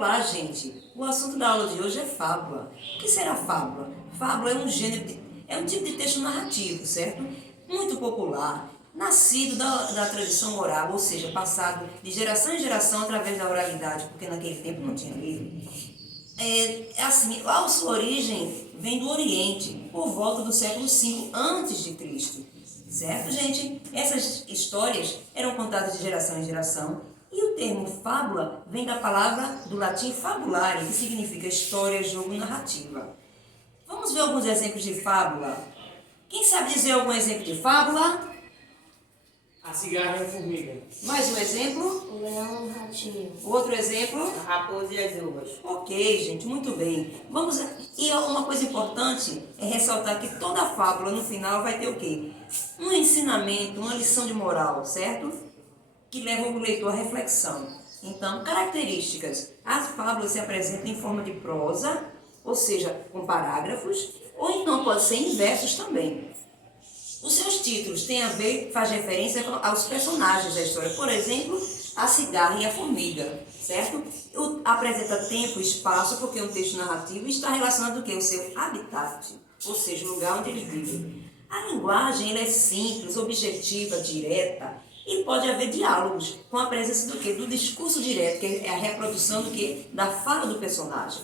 Olá, gente! O assunto da aula de hoje é fábula. O que será fábula? Fábula é um tipo de texto narrativo, certo? Muito popular, nascido da tradição oral, ou seja, passado de geração em geração através da oralidade, porque naquele tempo não tinha livro. A sua origem vem do Oriente, por volta do século V a.C., certo, gente? Essas histórias eram contadas de geração em geração e o termo fábula vem da palavra do latim fabulare, que significa história, jogo, narrativa. Vamos ver alguns exemplos de fábula. Quem sabe dizer algum exemplo de fábula? A cigarra e a formiga. Mais um exemplo? O leão e o ratinho. Outro exemplo? A raposa e as uvas. Ok, gente, muito bem. E uma coisa importante é ressaltar que toda fábula no final vai ter o quê? Um ensinamento, uma lição de moral, certo? Que leva o leitor à reflexão. Então, características. As fábulas se apresentam em forma de prosa, ou seja, com parágrafos, ou então pode ser em versos também. Os seus títulos têm a ver, faz referência aos personagens da história. Por exemplo, a cigarra e a formiga, certo? Apresenta tempo e espaço, porque é um texto narrativo e está relacionado ao quê? O seu habitat, ou seja, o lugar onde ele vive. A linguagem ela é simples, objetiva, direta, e pode haver diálogos com a presença do quê? Do discurso direto, que é a reprodução do quê? Da fala do personagem.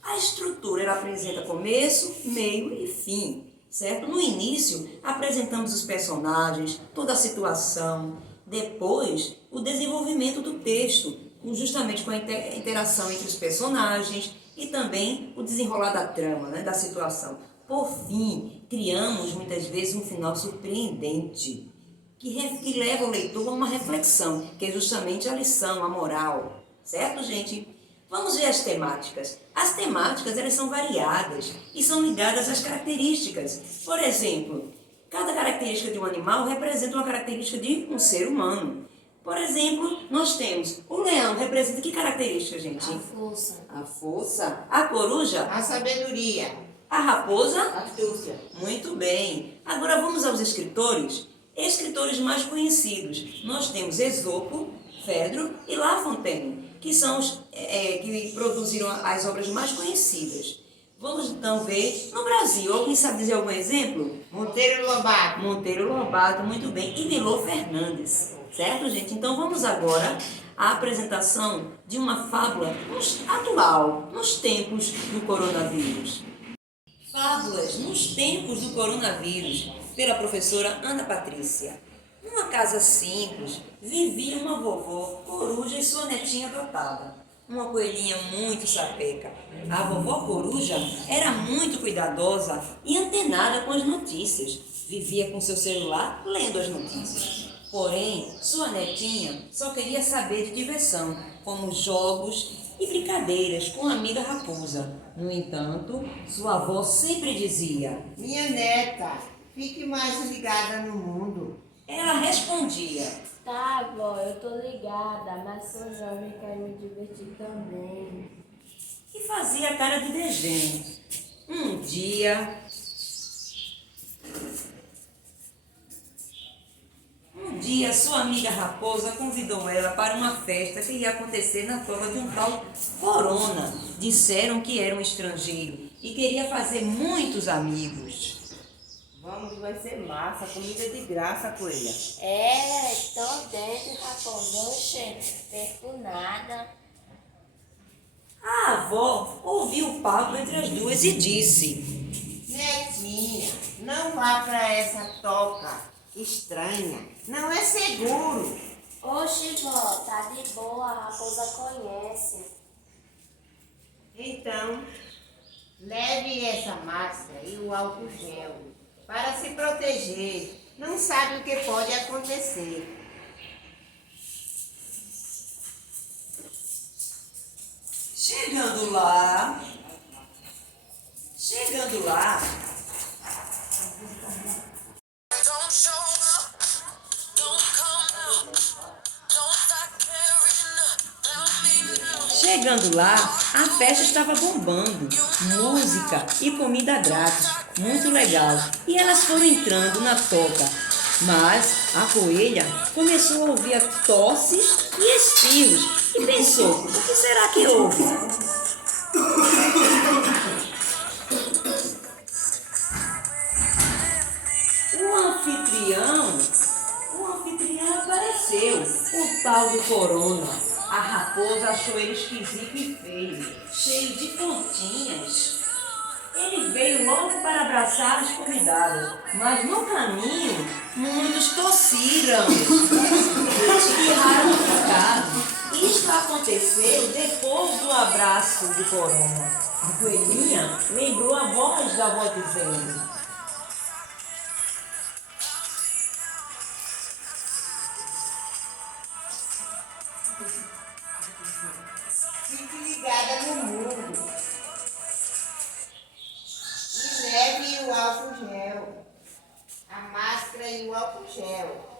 A estrutura ela apresenta começo, meio e fim. Certo? No início, apresentamos os personagens, toda a situação. Depois, o desenvolvimento do texto, justamente com a interação entre os personagens e também o desenrolar da trama, né, da situação. Por fim, criamos muitas vezes um final surpreendente, que leva o leitor a uma reflexão, que é justamente a lição, a moral. Certo, gente? Vamos ver as temáticas. As temáticas elas são variadas e são ligadas às características. Por exemplo, cada característica de um animal representa uma característica de um ser humano. Por exemplo, nós temos o leão representa que característica, gente? A força. A força. A coruja? A sabedoria. A raposa? A astúcia. Muito bem. Agora vamos aos escritores. Escritores mais conhecidos. Nós temos Esopo, Fedro e La Fontaine, que são os que produziram as obras mais conhecidas. Vamos então ver no Brasil. Alguém sabe dizer algum exemplo? Monteiro Lobato. Monteiro Lobato, muito bem. E Milor Fernandes. Certo, gente? Então vamos agora à apresentação de uma fábula atual, nos tempos do coronavírus. Fábulas nos tempos do coronavírus, pela professora Ana Patrícia. Numa casa simples, vivia uma vovó coruja e sua netinha adotada, uma coelhinha muito sapeca. A vovó coruja era muito cuidadosa e antenada com as notícias. Vivia com seu celular lendo as notícias. Porém, sua netinha só queria saber de diversão, como jogos e brincadeiras com a amiga raposa. No entanto, sua avó sempre dizia: Minha neta, fique mais ligada no mundo. Ela respondia: Tá, vó, eu tô ligada, mas sou jovem e quero me divertir também. e fazia cara de desdém. Um dia, sua amiga raposa convidou ela para uma festa que ia acontecer na cova de um tal Corona. Disseram que era um estrangeiro e queria fazer muitos amigos. Vamos, vai ser massa, comida de graça, coelha. Tô dentro, raposa, oxê, perco nada. A avó ouviu o papo entre as duas e disse: Netinha, não vá para essa toca estranha. Não é seguro. Oxe, vó, tá de boa, a raposa conhece. Então, leve essa máscara e o álcool gel para se proteger. Não sabe o que pode acontecer. Chegando lá, a festa estava bombando, música e comida grátis, muito legal. E elas foram entrando na toca. Mas a coelha começou a ouvir tosses e espirros e pensou: o que será que houve? O anfitrião apareceu, o tal do Corona. A raposa achou ele esquisito e feio, cheio de pontinhas. Ele veio logo para abraçar os convidados, mas no caminho muitos tossiram e espirraram no pecado. Isto aconteceu depois do abraço de Corona. A coelhinha lembrou a voz da avó dizendo: Fique ligada no mundo. E leve o álcool gel. A máscara e o álcool gel.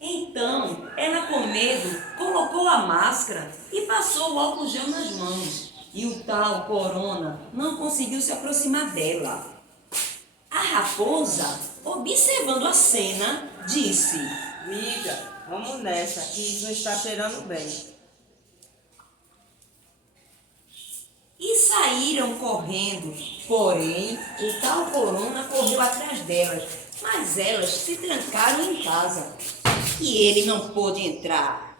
Então, ela com medo colocou a máscara e passou o álcool gel nas mãos. E o tal Corona não conseguiu se aproximar dela. A raposa, observando a cena, disse: Miga, vamos nessa, que isso não está cheirando bem. E saíram correndo. Porém, o tal Corona correu atrás delas, mas elas se trancaram em casa. E ele não pôde entrar.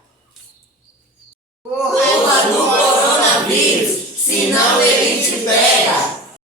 Corra do coronavírus, senão ele te pega.